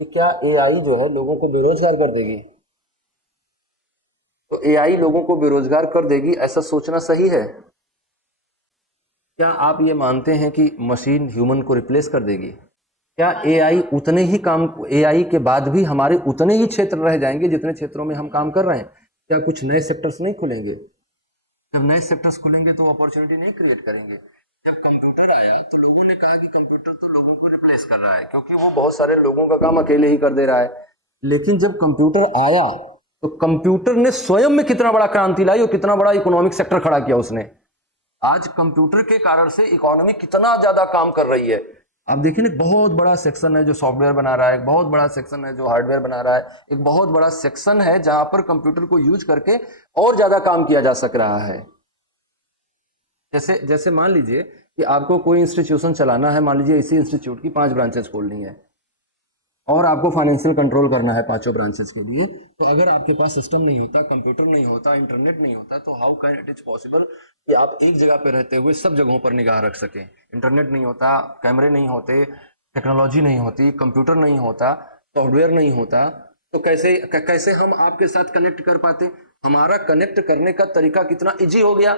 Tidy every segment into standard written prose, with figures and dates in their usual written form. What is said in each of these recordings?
कि क्या एआई जो है लोगों को बेरोजगार कर देगी? तो एआई लोगों को बेरोजगार कर देगी ऐसा सोचना सही है? क्या आप ये मानते हैं कि मशीन ह्यूमन को रिप्लेस कर देगी? क्या एआई उतने ही काम, एआई के बाद भी हमारे उतने ही क्षेत्र रह जाएंगे जितने क्षेत्रों में हम काम कर रहे हैं? क्या कुछ नए सेक्टर्स नहीं खुलेंगे? जब नए सेक्टर्स खुलेंगे तो अपॉर्चुनिटी नहीं क्रिएट करेंगे। जब कंप्यूटर आया तो लोगों ने कहा कि कंप्यूटर तो लोगों को रिप्लेस कर रहा है, क्योंकि वो बहुत सारे लोगों का काम अकेले ही कर दे रहा है। लेकिन जब कंप्यूटर आया तो कंप्यूटर ने स्वयं में कितना बड़ा क्रांति लाई और कितना बड़ा इकोनॉमिक सेक्टर खड़ा किया उसने। आज कंप्यूटर के कारण से इकोनॉमी कितना ज्यादा काम कर रही है। आप देखिए ना, बहुत बड़ा सेक्शन है जो सॉफ्टवेयर बना रहा है, एक बहुत बड़ा सेक्शन है जो हार्डवेयर बना रहा है, एक बहुत बड़ा सेक्शन है जहां पर कंप्यूटर को यूज करके और ज्यादा काम किया जा सक रहा है। जैसे जैसे मान लीजिए कि आपको कोई इंस्टीट्यूशन चलाना है, मान लीजिए इसी इंस्टीट्यूट की 5 ब्रांचेस खोलनी है और आपको फाइनेंशियल कंट्रोल करना है पांचों ब्रांचेस के लिए। तो अगर आपके पास सिस्टम नहीं होता, कंप्यूटर नहीं होता, इंटरनेट नहीं होता, तो how can it is possible कि आप एक जगह पे रहते हुए सब जगहों पर निगाह रख सकें? इंटरनेट नहीं होता, कैमरे नहीं होते, टेक्नोलॉजी नहीं होती, कंप्यूटर नहीं होता, सॉफ्टवेयर नहीं होता, तो कैसे हम आपके साथ कनेक्ट कर पाते? हमारा कनेक्ट करने का तरीका कितना इजी हो गया।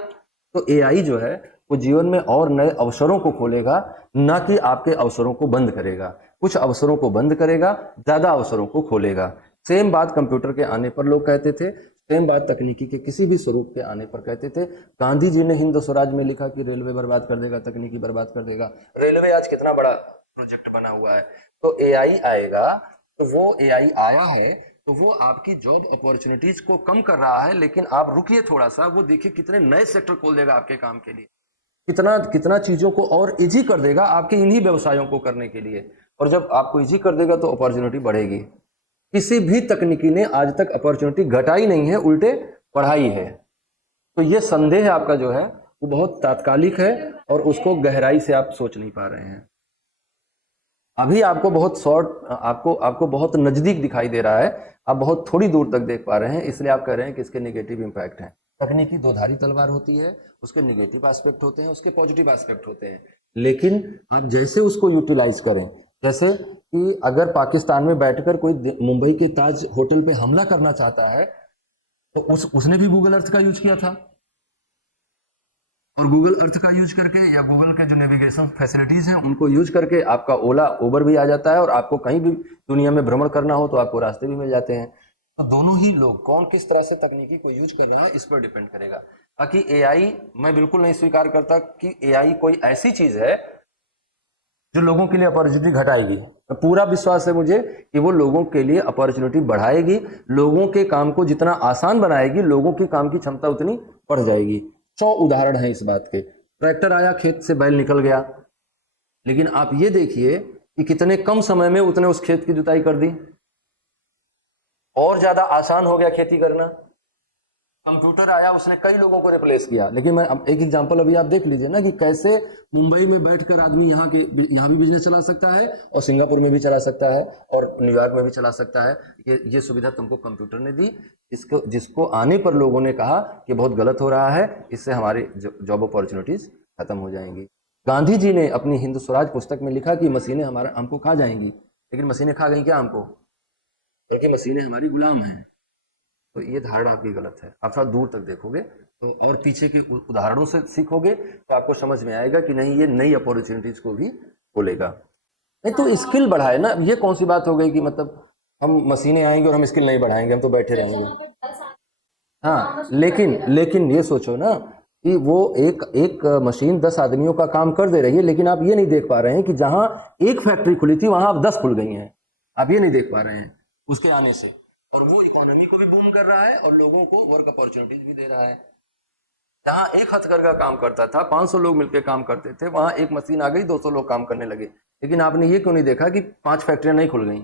तो एआई जो है वो जीवन में और नए अवसरों को खोलेगा, ना कि आपके अवसरों को बंद करेगा। कुछ अवसरों को बंद करेगा, ज्यादा अवसरों को खोलेगा। सेम बात कंप्यूटर के आने पर लोग कहते थे, सेम बात तकनीकी के किसी भी स्वरूप के आने पर कहते थे। गांधी जी ने हिंद स्वराज में लिखा कि रेलवे बर्बाद कर देगा, तकनीकी बर्बाद कर देगा। रेलवे आज कितना बड़ा प्रोजेक्ट बना हुआ है। तो एआई आएगा, तो वो एआई आया है तो वो आपकी जॉब अपॉर्चुनिटीज को कम कर रहा है, लेकिन आप रुकिए थोड़ा सा, वो देखिए कितने नए सेक्टर खोल देगा आपके काम के लिए, कितना कितना चीजों को और इजी कर देगा आपके इन्हीं व्यवसायों को करने के लिए। और जब आपको इजी कर देगा तो अपॉर्चुनिटी बढ़ेगी। किसी भी तकनीकी ने आज तक अपॉर्चुनिटी घटाई नहीं है, उल्टे बढ़ाई है। तो ये संदेह आपका जो है वो बहुत तात्कालिक है और उसको गहराई से आप सोच नहीं पा रहे हैं। अभी आपको बहुत शॉर्ट, आपको आपको बहुत नजदीक दिखाई दे रहा है, आप बहुत थोड़ी दूर तक देख पा रहे हैं, इसलिए आप कह रहे हैं कि इसके नेगेटिव इंपैक्ट हैं। तकनीकी दो धारी तलवार होती है, उसके नेगेटिव एस्पेक्ट होते हैं, उसके पॉजिटिव एस्पेक्ट होते हैं। लेकिन आप जैसे उसको यूटिलाइज करें, जैसे कि अगर पाकिस्तान में बैठकर कोई मुंबई के ताज होटल पे हमला करना चाहता है तो उसने भी गूगल अर्थ का यूज किया था, और गूगल अर्थ का यूज करके या गूगल के जो नेविगेशन फैसिलिटीज हैं उनको यूज करके आपका ओला उबर भी आ जाता है, और आपको कहीं भी दुनिया में भ्रमण करना हो तो आपको रास्ते भी मिल जाते हैं। तो दोनों ही लोग कौन किस तरह से तकनीकी को यूज कर रहे हैं इस पर डिपेंड करेगा। बाकी एआई, मैं बिल्कुल नहीं स्वीकार करता कि एआई कोई ऐसी चीज है जो लोगों के लिए अपॉर्चुनिटी घटाएगी। तो पूरा विश्वास है मुझे कि वो लोगों के लिए अपॉर्चुनिटी बढ़ाएगी, लोगों के काम को जितना आसान बनाएगी, लोगों की काम की क्षमता उतनी बढ़ जाएगी। 100 उदाहरण है इस बात के। ट्रैक्टर आया, खेत से बैल निकल गया, लेकिन आप ये देखिए कि कितने कम समय में उसने उस खेत की जुताई कर दी, और ज्यादा आसान हो गया खेती करना। कंप्यूटर आया, उसने कई लोगों को रिप्लेस किया। लेकिन मैं अब एक एग्जांपल अभी आप देख लीजिए ना कि कैसे मुंबई में बैठकर आदमी यहाँ भी बिजनेस चला सकता है, और सिंगापुर में भी चला सकता है, और न्यूयॉर्क में भी चला सकता है। ये सुविधा तुमको कंप्यूटर ने दी, जिसको आने पर लोगों ने कहा कि बहुत गलत हो रहा है, इससे हमारी जॉब अपॉर्चुनिटीज खत्म हो जाएंगी। गांधी जी ने अपनी हिंद स्वराज पुस्तक में लिखा कि मशीनें हमको खा जाएंगी, लेकिन मशीनें खा गई क्या हमको? बल्कि मशीनें हमारी गुलाम हैं। तो ये धारणा आपकी गलत है। आप थोड़ा दूर तक देखोगे तो और पीछे के उदाहरणों से सीखोगे तो आपको समझ में आएगा कि नहीं, ये नई अपॉर्चुनिटीज को भी खोलेगा। नहीं तो स्किल बढ़ाए ना, ये कौन सी बात हो गई कि मतलब हम मशीनें आएंगी और हम स्किल नहीं बढ़ाएंगे, हम तो बैठे रहेंगे। हाँ, लेकिन ये सोचो ना कि वो एक एक मशीन 10 आदमियों का काम कर दे रही है, लेकिन आप ये नहीं देख पा रहे हैं कि जहां एक फैक्ट्री खुली थी वहां अब 10 खुल गई हैं। आप ये नहीं देख पा रहे हैं उसके आने से। और वो इकोनॉमी को भी बूम कर रहा है और लोगों को वर्क अपॉर्चुनिटीज भी दे रहा है। जहां एक हथकरघा काम करता था, 500 लोग मिलकर काम करते थे, वहां एक मशीन आ गई, 200 लोग काम करने लगे। लेकिन आपने ये क्यों नहीं देखा कि 5 फैक्ट्रियां नहीं खुल गई,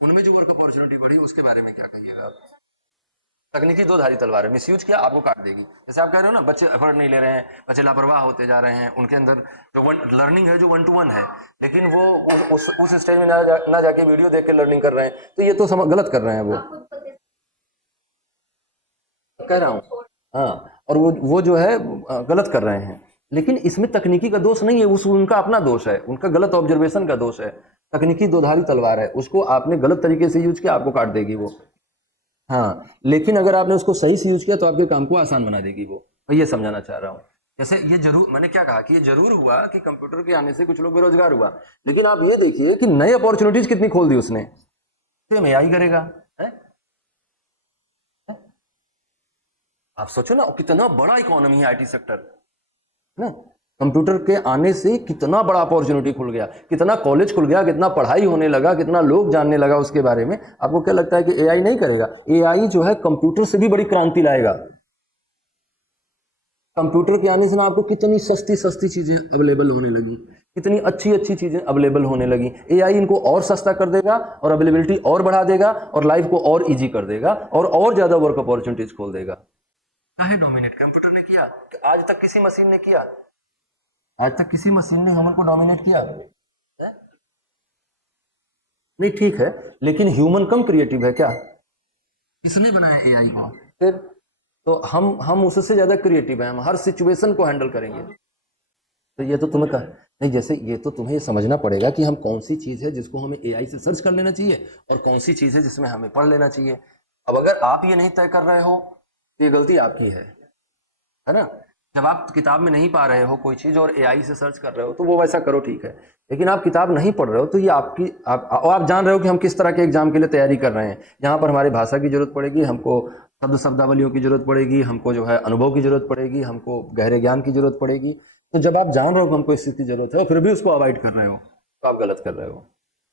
उनमें जो वर्क अपॉर्चुनिटी बढ़ी उसके बारे में क्या कहिएगा आप? तकनीकी दो धारी तलवार है, मिसयूज किया आपको काट देगी। जैसे आप कह रहे हो ना, बच्चे एफर्ट नहीं ले रहे हैं, बच्चे लापरवाह होते जा रहे हैं, उनके अंदर जो लर्निंग है जो 1 to 1 है, लेकिन वो उस स्टेज में ना जाके वीडियो देख के लर्निंग कर रहे हैं, तो ये तो गलत कर रहे हैं वो, कह रहा हूँ। हाँ, और वो जो है गलत कर रहे हैं। लेकिन इसमें तकनीकी का दोष नहीं है, उनका अपना दोष है, उनका गलत ऑब्जर्वेशन का दोष है। तकनीकी दोधारी तलवार है, उसको आपने गलत तरीके से यूज किया, आपको काट देगी वो। हाँ, लेकिन अगर आपने उसको सही से यूज किया तो आपके काम को आसान बना देगी वो। मैं ये समझाना चाह रहा हूँ। जैसे ये जरूर, मैंने क्या कहा कि ये जरूर हुआ कि कंप्यूटर के आने से कुछ लोग बेरोजगार हुआ, लेकिन आप ये देखिए कि नई अपॉर्चुनिटीज कितनी खोल दी उसने। सेम एआई करेगा है? आप सोचो ना, कितना बड़ा इकोनॉमी है आईटी सेक्टर ना। कंप्यूटर के आने से कितना बड़ा अपॉर्चुनिटी खुल गया, कितना कॉलेज खुल गया, कितना पढ़ाई होने लगा, कितना लोग जानने लगा उसके बारे में। आपको क्या लगता है कि एआई नहीं करेगा? एआई जो है कंप्यूटर से भी बड़ी क्रांति लाएगा। कंप्यूटर के आने से ना आपको कितनी सस्ती सस्ती चीजें अवेलेबल होने लगी, कितनी अच्छी अच्छी चीजें अवेलेबल होने लगी। एआई इनको और सस्ता कर देगा और अवेलेबिलिटी और बढ़ा देगा और लाइफ को और इजी कर देगा और ज्यादा वर्क अपॉर्चुनिटीज खोल देगा। चाहे डोमिनेट कंप्यूटर ने किया कि आज तक किसी मशीन ने किया? आज तक किसी मशीन ने ह्यूमन को डोमिनेट किया है? नहीं, ठीक है, लेकिन ह्यूमन कम क्रिएटिव है क्या? किसने बनाया एआई को? फिर तो हम उससे ज्यादा क्रिएटिव हैं, हम हर सिचुएशन को हैंडल करेंगे। तो ये तो तुम्हें नहीं, जैसे ये तो तुम्हें समझना पड़ेगा कि हम कौन सी चीज है जिसको हमें एआई से सर्च कर लेना चाहिए और कौन सी चीज है जिसमें हमें पढ़ लेना चाहिए। अब अगर आप ये नहीं तय कर रहे हो तो ये गलती आपकी है ना। जब आप किताब में नहीं पा रहे हो कोई चीज और एआई से सर्च कर रहे हो तो वो वैसा करो, ठीक है, लेकिन आप किताब नहीं पढ़ रहे हो तो ये आपकी आप जान रहे हो कि हम किस तरह के एग्जाम के लिए तैयारी कर रहे हैं। यहाँ पर हमारी भाषा की जरूरत पड़ेगी, हमको शब्दावलियों की जरूरत पड़ेगी, हमको जो है अनुभव की जरूरत पड़ेगी, हमको गहरे ज्ञान की जरूरत पड़ेगी। तो जब आप जान रहे हो कि हमको इस चीज की जरूरत है और फिर भी उसको अवॉइड कर रहे हो तो आप गलत कर रहे हो।